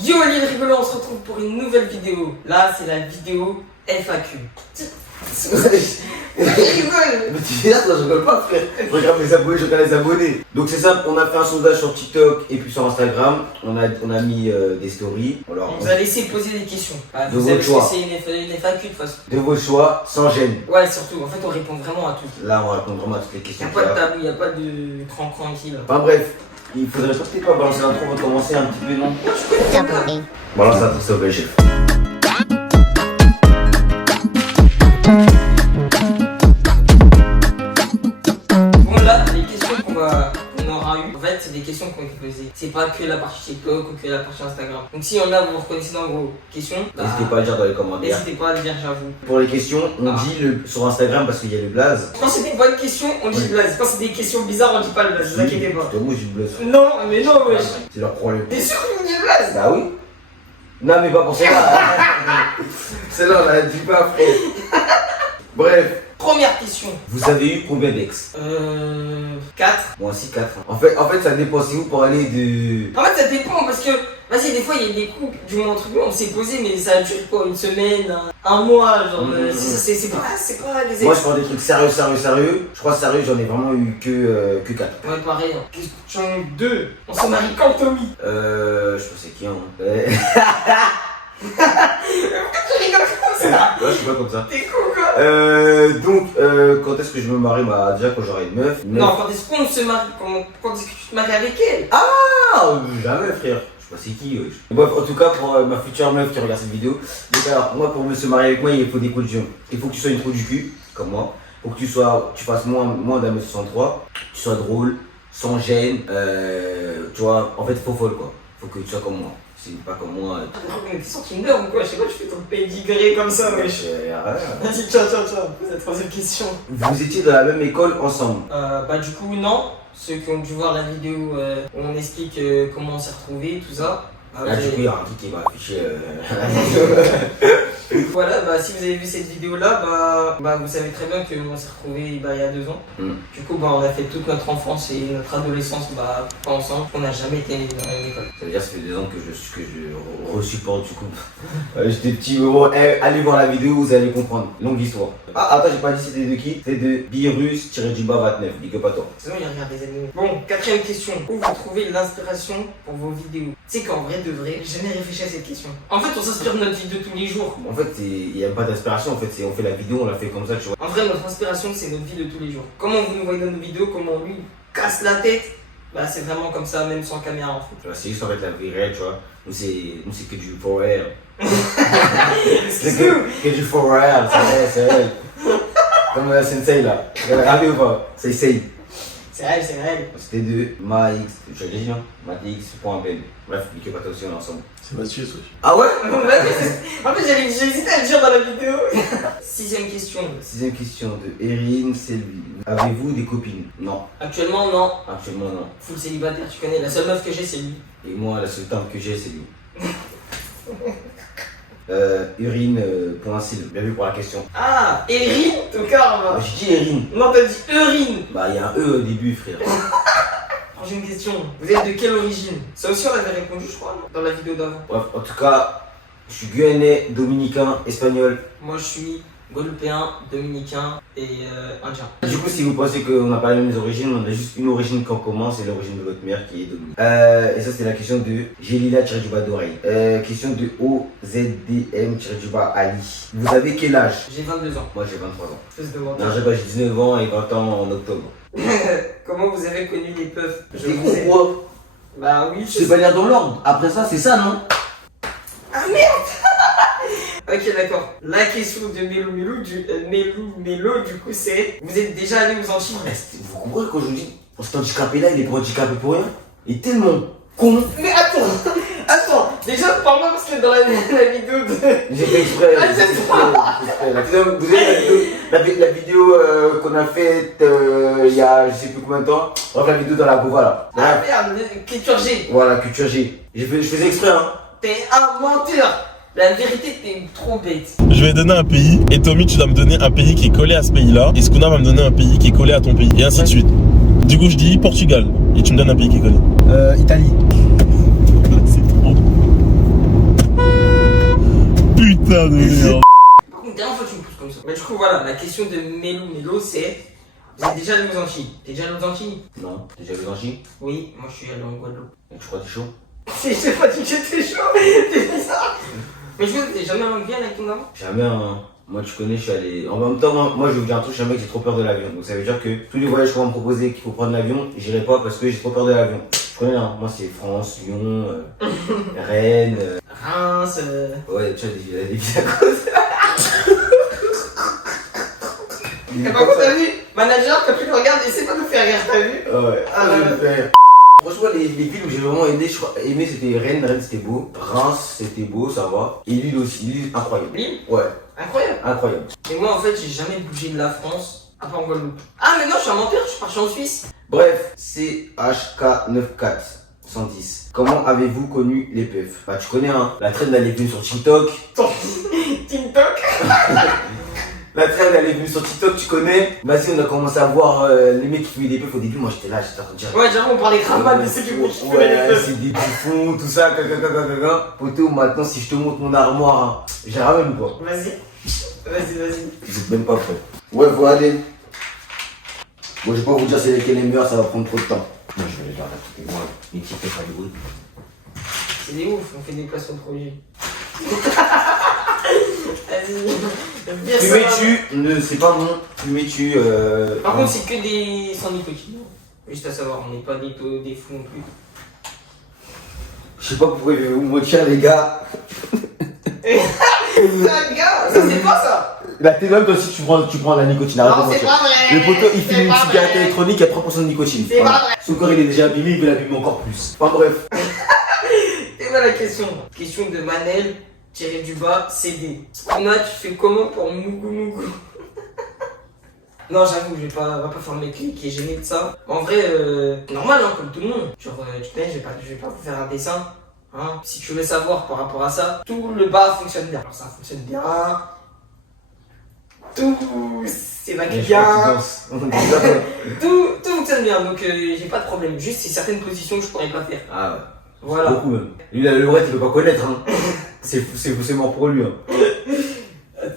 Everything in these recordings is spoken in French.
Yo les rigolos, on se retrouve pour une nouvelle vidéo. Là, c'est la vidéo FAQ. Mais tu sais, toi, je rigole pas, frère. Je regarde mes abonnés, je regarde les abonnés. Donc c'est simple, on a fait un sondage sur TikTok et puis sur Instagram. On a mis des stories. Alors, On vous a laissé poser des questions. Ah, De vous savez votre que choix. c'est une FAQ de toute façon. de vos choix, sans gêne. Ouais, surtout, en fait, on répond vraiment à tout. Là, on va répondre vraiment à toutes les Il questions. n'y a pas de tabou, il n'y a pas de cran-cran ici. Là. Enfin bref, il faudrait peut-être pas balancer l'intro, on va commencer un petit peu, non? Balance l'intro, s'il te plaît, chef. Bon, là, les questions qu'on aura eues, en fait, c'est des questions qui ont été posées. C'est pas que la partie TikTok ou que la partie Instagram. Donc, si on a, vous reconnaissez dans vos questions, N'hésitez pas à le dire dans les commentaires. n'hésitez pas à le dire, j'avoue. Pour les questions, on dit sur Instagram parce qu'il y a le blaze. Quand c'est des bonnes questions, on dit le blaze. Quand c'est des questions bizarres, on dit pas le blaze. Ne vous inquiétez pas. Moi, j'ai le blaze. Non, mais non, wesh. C'est leur problème. T'es sûr que vous dites le blaze? Bah oui. Non, mais pas pour celle-là. Celle-là, on la dit pas, frère. Bref. Première question. Vous avez eu combien d'ex? 4. Moi aussi 4. En fait, ça dépend. Si vous pour aller de. En fait, ça dépend parce que, vas-y, des fois, il y a des couples, du moins entre nous, on s'est posé, mais ça a duré quoi? Une semaine, un mois, genre, c'est pas les ex. Moi, je prends des trucs sérieux. Je crois sérieux, j'en ai vraiment eu que 4. Ouais, pareil. Hein. Question 2. On se marie quand, Tommy? Je sais pas c'est qui, hein. Pourquoi tu rigoles comme ça? Ouais, je suis pas comme ça. T'es con, quoi? Donc, quand est-ce que je me marie? Bah, déjà quand j'aurai une meuf. Non, quand est-ce qu'on se marie? Quand est-ce que tu te maries avec elle? Ah, jamais, frère. Je sais pas c'est qui, wesh. Bref, en tout cas, pour ma future meuf qui regarde cette vidéo. Donc, alors, moi, pour me se marier avec moi, il faut des conditions. Il faut que tu sois une trou du cul, comme moi. Faut que tu fasses moins d'un mètre 63. Tu sois drôle, sans gêne. Tu vois, en fait, faux folle, quoi. Faut que tu sois comme moi. C'est pas comme moi. Mais t'es sur Tinder ou quoi? Je sais pas, tu fais ton pédigré comme ça, wesh. Vas-y, tiens, pose la troisième question. Vous étiez dans la même école ensemble? Bah du coup non, ceux qui ont dû voir la vidéo où on explique comment on s'est retrouvés, tout ça. Là, du coup, il y a un truc qui m'a affiché. Voilà, bah si vous avez vu cette vidéo là, bah vous savez très bien qu'on s'est retrouvés il y a 2 ans. Du coup, bah on a fait toute notre enfance et notre adolescence pas ensemble. On n'a jamais été dans la même école. Ça veut dire que ça fait 2 ans que je resupporte du coup. J'étais petit, mais bon, allez voir la vidéo, vous allez comprendre. Longue histoire. Ah, attends, j'ai pas dit c'était de qui? C'est de Birus-29, big up à toi. Sinon, il regarde des animés. Bon, 4ème question. Où vous trouvez l'inspiration pour vos vidéos? Tu sais qu'en vrai de vrai, j'ai jamais réfléchi à cette question. En fait, on s'inspire de notre vie de tous les jours. En fait, il n'y a pas d'inspiration, en fait, on fait la vidéo, on la fait comme ça, tu vois. En vrai, notre inspiration, c'est notre vie de tous les jours. Comment vous nous voyez dans nos vidéos, comment lui casse la tête, bah c'est vraiment comme ça, même sans caméra en fait. Tu vois, c'est juste en fait la vie réelle, tu vois. Nous, c'est que du for real. C'est que du for real, c'est réel. Comme la sensei là. Regardez ou pas? C'est Sei. C'est réel, c'est réel. C'était de Max, je l'ai dit, hein. Matix.ben. Bref, big up à toi aussi, on est ensemble. C'est Mathieu, ça. Ah ouais? En fait, j'ai hésité à le dire dans la vidéo. 6ème question. 6ème question de Erin Selby. Avez-vous des copines? Non. Actuellement, non. Actuellement, non. Full célibataire, tu connais. La seule meuf que j'ai, c'est lui. Et moi, la seule tante que j'ai, c'est lui. Urine.sil. Bien vu pour la question. Ah, Erin, ton carme. J'ai dit Erin. Non, t'as dit Eurine. Bah, il y a un E au début, frère. Prochaine question. Vous êtes de quelle origine? Ça aussi, on avait répondu, je crois, dans la vidéo d'avant. Bref, en tout cas, je suis guyanais, dominicain, espagnol. Moi, je suis guadeloupéen, dominicain et indien. Du coup, si vous pensez qu'on n'a pas les mêmes origines, on a juste une origine qu'en commun, c'est l'origine de votre mère qui est dominicaine. Et ça, c'est la question de Gélila-du-bas d'oreille. Question de OZDM-Ali. Vous avez quel âge? J'ai 22 ans. Moi, j'ai 23 ans. Espèce de menteur. Non, j'ai 19 ans et 20 ans en octobre. Comment vous avez connu les peufs? Je découvre quoi? Bah oui, C'est pas lire dans l'ordre. Après ça, c'est ça, non? Ah merde. Ok, d'accord. La question de Mélo, du coup, c'est: vous êtes déjà allé aux Antilles? Vous comprenez quand je vous dis, cet handicapé là, il est pas handicapé pour rien? Il est tellement con. Mais attends, déjà parle-moi parce que dans la vidéo de. J'ai fait exprès. Ah, c'est Vous avez la vidéo qu'on a faite il y a je sais plus combien de temps. Bref, la vidéo dans la Gova là. Ah merde, culture G. Voilà, culture G. Je faisais exprès, hein. T'es un menteur. La vérité, t'es trop bête. Je vais donner un pays et Tommy, tu dois me donner un pays qui est collé à ce pays-là. Et Skuna va me donner un pays qui est collé à ton pays. Et ainsi de suite. Du coup, je dis Portugal et tu me donnes un pays qui est collé. Italie. C'est trop. putain de merde. Par contre, dernière fois, tu me pousses comme ça. Mais du coup, voilà, la question de Mélo, c'est. Vous êtes déjà allé aux Antilles? T'es déjà allé aux Antilles? Non, t'es déjà allé aux Antilles? Oui, moi je suis allé en Guadeloupe. Et tu crois que t'es chaud? Je t'ai pas dit que j'étais chaud, t'es bizarre. Mais je veux t'es jamais allé en Guyane avec ton maman? Jamais, hein. Moi, tu connais, je suis allé. En même temps, moi, je vais vous dire un truc, je suis un mec, j'ai trop peur de l'avion. Donc, ça veut dire que tous les voyages qu'on va me proposer qu'il faut prendre l'avion, j'irai pas parce que j'ai trop peur de l'avion. Tu connais, hein. Moi, c'est France, Lyon, Rennes. Reims. Ouais, tu vois, des villes à cause. Et par contre, t'as vu, manager, t'as pu le regarder, essaie pas de faire rire, t'as vu? Ouais, Ah, ouais. Franchement, les villes où j'ai vraiment aimé, c'était Rennes, c'était beau. Reims, c'était beau, ça va. Et Lille aussi, Lille, incroyable. Lille? Ouais, Incroyable. incroyable. Et moi, en fait, j'ai jamais bougé de la France, à part en Guadeloupe. Ah, mais non, je suis un menteur, je suis parti en Suisse. Bref, CHK94 110. Comment avez-vous connu les puffs? Bah, tu connais, hein. La traîne, elle est venue sur TikTok. TikTok. La traîne, elle est venue sur TikTok, tu connais. Vas-y, on a commencé à voir les mecs qui fumaient des puffs. Au début, moi, j'étais là, j'étais en train de dire. Ouais, j'avoue, on parlait grave mal de ceux qui font les Ouais, puffs. c'est des bouffons, tout ça, Poto, maintenant, si je te montre mon armoire, hein, j'ai ramène quoi. Vas-y. Vous êtes même pas prêts. Ouais, faut aller. Bon, je vais pas vous dire c'est lesquels les meilleurs, ça va prendre trop de temps. Moi, je vais aller voir la petite moi, les petits fait pas de bruit. C'est des ouf, on fait des placements de produits. Vas-y. Fumais-tu, c'est pas bon, fumais-tu. Par contre, c'est que des sans nicotine. Juste à savoir, on n'est pas des fous non plus. Je sais pas pourquoi je vais vous mentir, les gars. Ça, gars, ça c'est pas ça. La même toi aussi, tu prends la nicotine. Arrête de Non, c'est mentir. pas vrai. Le poteau, il C'est filme une pas cigarette vrai. électronique, il y a 3% de nicotine. C'est pas vrai. Son corps, il est déjà abîmé, il veut l'abîmer encore plus. Enfin bref. Et voilà la question. Question de Manel, tiré du bas, CD. Skuna, tu fais comment pour Mougou? Non, j'avoue, je vais pas faire le mec qui est gêné de ça. En vrai, normal, hein, comme tout le monde. Genre, tu connais, je vais pas vous faire un dessin. Hein. Si tu veux savoir par rapport à ça, tout le bas fonctionne bien. Alors ça fonctionne bien. Tout, c'est va bien. Tout fonctionne bien, donc j'ai pas de problème. Juste, c'est certaines positions que je pourrais pas faire. Ah ouais. Voilà. Beaucoup même. Lui, le vrai, il veut pas connaître. Hein. C'est mort pour lui. Hein.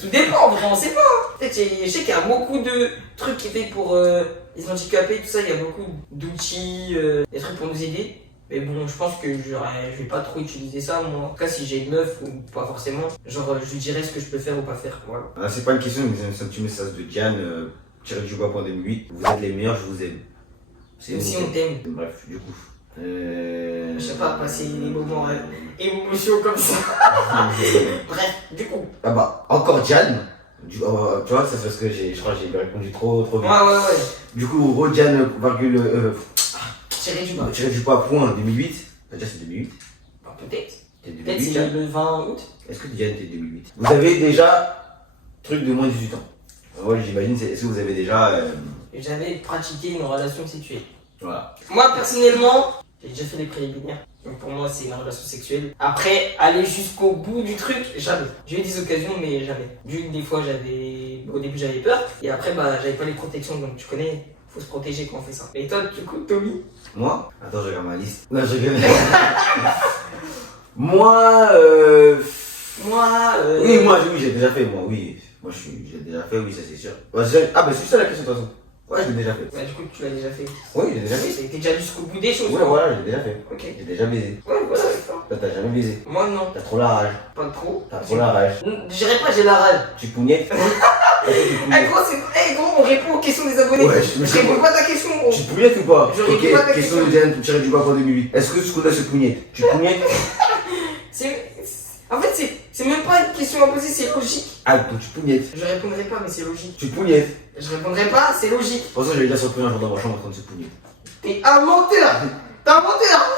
Tout dépend, en vrai, on sait pas. Peut-être, je sais qu'il y a beaucoup de trucs qui fait pour les handicapés, tout ça. Il y a beaucoup d'outils, des trucs pour nous aider. Mais bon, je pense que je vais pas trop utiliser ça, moi. En tout cas, si j'ai une meuf ou pas forcément, genre, je lui dirais ce que je peux faire ou pas faire. Voilà. Ah, c'est pas une question, mais c'est un petit message de Diane, tiré du bas pour 2008. Vous êtes les meilleurs, je vous aime. C'est aussi on t'aime. Bref, du coup. Je sais pas, passer des moments émotions comme ça. Bref, du coup. Ah bah, encore Diane. Tu vois, ça c'est parce que je crois que j'ai répondu trop vite. Ouais. Du coup, Diane, Tiré du bas. tiré du bas point 2008. Déjà, c'est 2008. Bah, peut-être. T'es Peut-être 2008, c'est hein. le 20 août. Est-ce que Diane était 2008? Vous avez déjà truc de moins de 18 ans. Ouais, j'imagine, est-ce que vous avez déjà. J'avais pratiqué une relation sexuelle. Voilà. Moi, personnellement, j'ai déjà fait les préliminaires. Donc pour moi, c'est une relation sexuelle. Après, aller jusqu'au bout du truc, jamais. J'ai eu des occasions, mais jamais. Vu que des fois, au début, j'avais peur. Et après, bah, j'avais pas les protections. Donc tu connais, faut se protéger quand on fait ça. Et toi, du coup, Tommy? Moi? Attends, je regarde ma liste. Non, je regarde. Moi, Oui, oui, j'ai déjà fait, moi, oui. Moi, j'ai déjà fait, oui, ça c'est sûr. Ah, bah, c'est ça la question de toute façon. Ouais, je l'ai déjà fait. Bah, du coup, tu l'as déjà fait. Oui, j'ai déjà fait. T'es déjà jusqu'au bout des choses. Ouais, voilà, j'ai déjà fait. Ok. J'ai déjà baisé. Ouais, voilà, d'accord. Toi, t'as jamais baisé. Moi, non. T'as trop la rage. Pas trop. T'as trop la rage. Je dirais pas, j'ai la rage. Tu pougnettes. Eh gros, on répond aux questions des abonnés. Ouais, je réponds pas à ta question, gros. Tu pougnettes ou pas? Je réponds pas à ta question question. de Diane, tiré du bas pour 2008. Est-ce que ce coup-là se pougnette? Tu pougnettes? En fait, c'est même pas une question à poser, c'est logique. Ah, tu pougnettes. Je répondrai pas, mais c'est logique. Tu pougnettes. Je répondrai pas, c'est logique. Pour ça, j'avais déjà surpris un jour dans ma chambre en train de se pougner. T'es un menteur. T'es un menteur.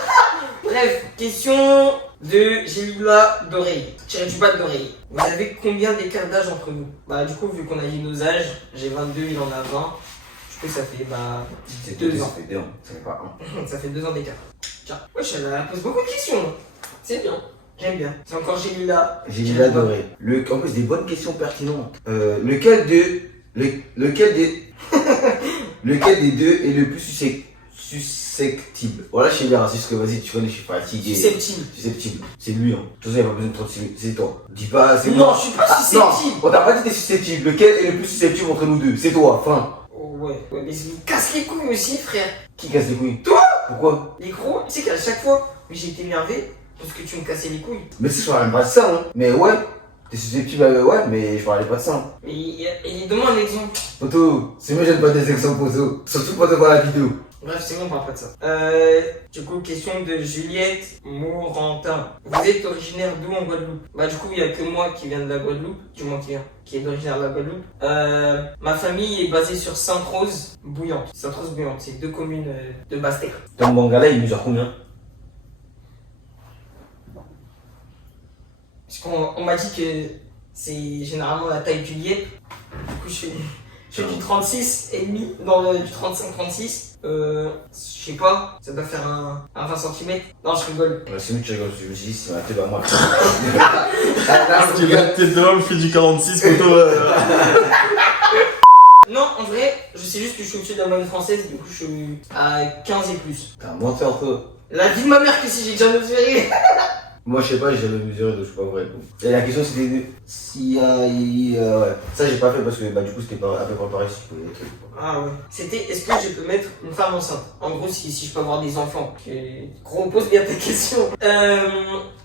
Bref, question de Gélula d'oreille. Tiré du bas d'oreille. Vous avez combien d'écart d'âge entre nous? Bah, du coup, vu qu'on a dit nos âges, j'ai 22, il en a 20. Du coup, ça fait 2 ans. Ça fait 2 ans. Ça fait pas 1. Ça fait 2 ans d'écart. Tiens, wesh, elle pose beaucoup de questions. C'est bien. J'aime bien. C'est encore Gélula. J'ai adoré. En plus, des bonnes questions pertinentes. Lequel des deux est le plus Susceptible. Voilà, je sais bien, c'est juste que vas-y, tu connais, je suis fatigué. Susceptible. C'est lui, hein. De toute façon, il n'y a pas besoin de trop de c'est toi. Dis pas, c'est moi. Non, je suis pas susceptible. Non, on t'a pas dit que t'es susceptible. Lequel est le plus susceptible entre nous deux? C'est toi, fin. Oh, ouais, mais ça me casse les couilles aussi, frère. Qui casse les couilles? Toi. Pourquoi? Les gros, tu sais qu'à chaque fois, j'ai été énervé parce que tu me cassais les couilles. Mais si, je parlais pas de ça, hein. Mais ouais, t'es susceptible, ouais, mais je parlais pas de ça. Hein. Mais donne-moi un exemple. Poto, c'est mieux, j'aime pas des exemples, poto. Surtout quand on voit la vidéo. Bref, c'est bon, on parle pas de ça. Du coup, question de Juliette Morantin. Vous êtes originaire d'où en Guadeloupe? Bah, du coup, il y a que moi qui viens de la Guadeloupe. Du moins qui est originaire de la Guadeloupe. Ma famille est basée sur Sainte-Rose Bouillante. Sainte-Rose Bouillante, c'est 2 communes de Basse-Terre. Ton Bangala, il mesure combien? Parce qu'on m'a dit que c'est généralement la taille du lièvre. Du coup, je fais du 36 et demi, non, du 35-36. Je sais pas, ça doit faire un 20 cm. Non, je rigole. Ouais, c'est mieux que tu rigoles, je me suis dit, c'est ma tête à moi. Tu la tête de l'homme fait du 46, photo. Non, en vrai, je sais juste que je suis au-dessus de la moyenne française, du coup, je suis à 15 et plus. T'es un menteur, toi. La vie de ma mère que si j'ai déjà mesuré. Moi, je sais pas, j'ai jamais mesuré, donc je sais pas vrai. Et la question, c'était si ouais. Ça, j'ai pas fait parce que bah, du coup, c'était pas un peu préparé si tu pouvais les trucs. Ah ouais. C'était est-ce que je peux mettre une femme enceinte? En gros, si je peux avoir des enfants. Gros, pose bien ta question.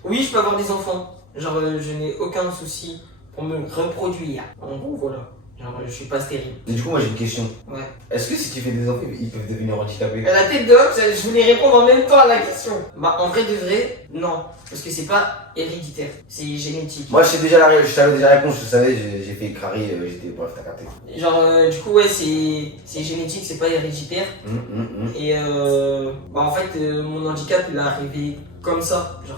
Oui, je peux avoir des enfants. Genre, je n'ai aucun souci pour me reproduire. En gros, voilà. Genre, je suis pas stérile. Et du coup, moi, j'ai une question. Ouais. Est-ce que si tu fais des enfants, ils peuvent devenir handicapés? La tête de homme, je voulais répondre en même temps à la question. Bah, en vrai de vrai, non. Parce que c'est pas héréditaire, c'est génétique. Moi, je savais déjà la réponse, je savais, j'ai fait écraser, bref, t'as capté. Genre, du coup, ouais, c'est génétique, c'est pas héréditaire. Et bah, en fait, mon handicap, il est arrivé comme ça. Genre,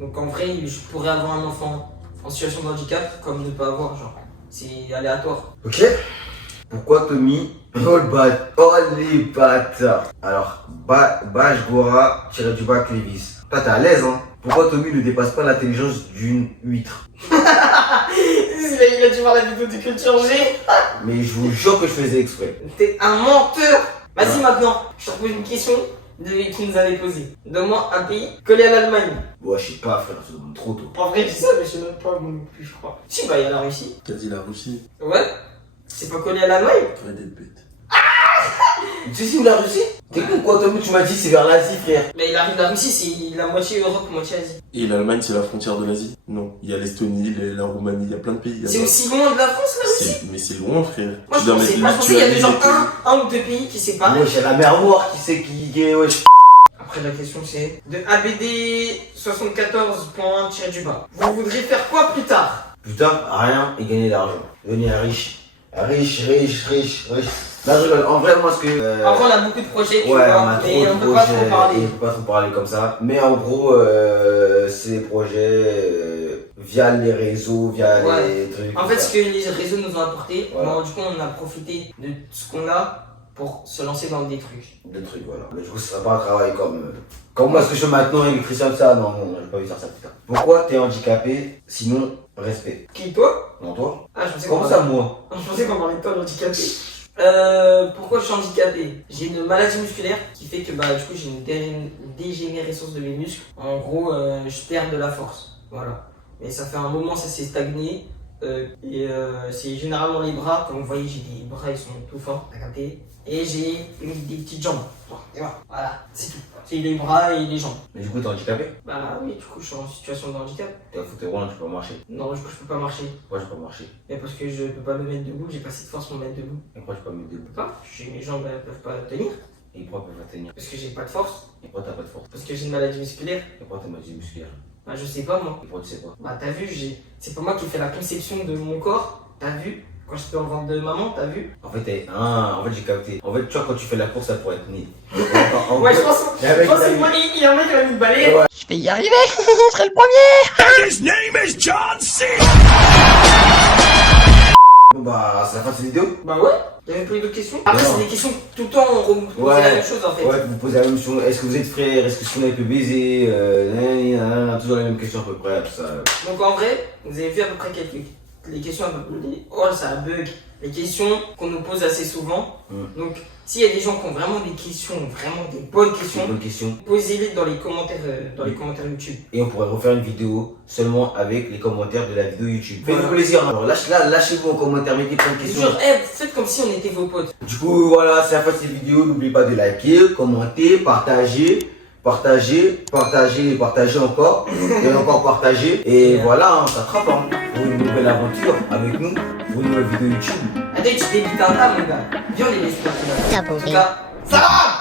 donc en vrai, je pourrais avoir un enfant en situation de handicap, comme ne pas avoir, genre. C'est aléatoire. Ok. Pourquoi Tommy? Oh les bâtards. Alors, Bajgora, tiré du bas, Clévis. Toi, t'es à l'aise, hein? Pourquoi Tommy ne dépasse pas l'intelligence d'une huître? Il a dû voir la vidéo de Culture G. Mais je vous jure que je faisais exprès. T'es un menteur. Vas-y maintenant, je te repose une question qui nous avait posé. Donne-moi un pays collé à l'Allemagne. Ouais, je sais pas, frère, ça demande trop tôt. En vrai, je dis ça, mais je sais même pas moi non plus, je crois. Si, bah, il y a la Russie. T'as dit la Russie? Ouais. C'est pas collé à l'Allemagne? Vrai d'être bête. Tu sais, la Russie? T'es con quoi, Tommy? Tu m'as dit c'est vers l'Asie, frère. Mais la Russie, c'est la moitié Europe, moitié Asie. Et l'Allemagne, c'est la frontière de l'Asie? Non. Il y a l'Estonie, la Roumanie, il y a plein de pays. C'est aussi loin de la France, la Russie? Mais c'est loin, frère. Moi, je pensais pas. Je pensais qu'il y avait genre un ou deux pays qui séparent. Ouais, j'ai la mer Noire qui sait qui est, ouais. Après, la question c'est de ABD 74.1 tiré du bas. Vous voudrez faire quoi plus tard? Putain, rien et gagner de l'argent. Devenir riche. Riche. Là, je rigole. En vrai, moi, ce que. En vrai, on a beaucoup de projets, tu ouais, vois, on a trop mais de on peut pas trop projets, parler. et on peut pas trop parler comme ça. Mais en gros, c'est des projets via les réseaux, via les trucs. En fait, ce que les réseaux nous ont apporté, voilà. bon, du coup, on a profité de ce qu'on a pour se lancer dans des trucs. Des trucs, voilà. Mais du coup, ce sera pas un travail comme moi, ce que je fais maintenant avec Christian, ça. Non, j'ai pas envie de faire ça, putain. Pourquoi t'es handicapé? Sinon, respect. Qui, toi? Non, toi? Ah, je pensais Comment ça, moi? Je pensais qu'on parlait de toi, handicapé. Pourquoi je suis handicapé? J'ai une maladie musculaire qui fait que bah du coup j'ai une dégénérescence de mes muscles. En gros, je perds de la force. Voilà. Mais ça fait un moment, ça s'est stagné. C'est généralement les bras. Comme vous voyez, j'ai des bras, ils sont tout forts, t'as capté. Et j'ai des petites jambes. Voilà, c'est tout. C'est les bras et les jambes. Mais du coup, t'es handicapé? Bah oui, du coup, je suis en situation de handicap. T'es un fauteuil roulant, tu peux pas marcher. Non, du coup, je peux pas marcher. Pourquoi je peux pas marcher? Mais parce que je peux pas me mettre debout, j'ai pas assez de force pour me mettre debout. Et pourquoi je peux pas me debout? Pourquoi? Mes jambes elles peuvent pas tenir. Et pourquoi je peux pas tenir? Parce que j'ai pas de force. Et pourquoi t'as pas de force? Parce que j'ai une maladie musculaire. Et pourquoi t'as mal des musculaire? Bah je sais pas moi. Et pourquoi tu sais pas? Bah t'as vu, c'est pas moi qui ai fait la conception de mon corps. T'as vu? Quand j'étais en ventre de maman, t'as vu? En fait, j'ai capté. En fait, tu vois, quand tu fais la course, ça pourrait être né. Ouais, je pense qu'il y a un mec qui m'a mis de balai. Ouais. Je vais y arriver, je serai le premier. His name is John C. Bon, bah, c'est la fin de cette vidéo. Bah ouais, y'avait pas eu d'autres questions. Après, Non. c'est des questions tout le temps, on pose la même chose en fait. Ouais, vous posez la même chose. Est-ce que vous êtes frères? Est-ce que son peut baiser? Toujours les mêmes questions à peu près, tout ça. Donc en vrai, vous avez vu à peu près quelques les questions un peu. Oh, ça bug. les questions qu'on nous pose assez souvent. Donc, s'il y a des gens qui ont vraiment des questions, vraiment des bonnes questions, Bonne question. posez-les dans les commentaires YouTube. Et on pourrait refaire une vidéo seulement avec les commentaires de la vidéo YouTube. Voilà. Faites-vous plaisir. Alors lâchez-vous en commentaire, mettez plein de questions. Genre, faites comme si on était vos potes. Du coup, voilà, c'est la fin de cette vidéo. N'oubliez pas de liker, commenter, partager encore et encore partager. Et voilà, on s'attrape pour une nouvelle aventure avec nous, pour une nouvelle vidéo YouTube. Attends, tu t'es dit un tas, mon gars. Viens, on les laisse tranquilles. En tout cas, ça va!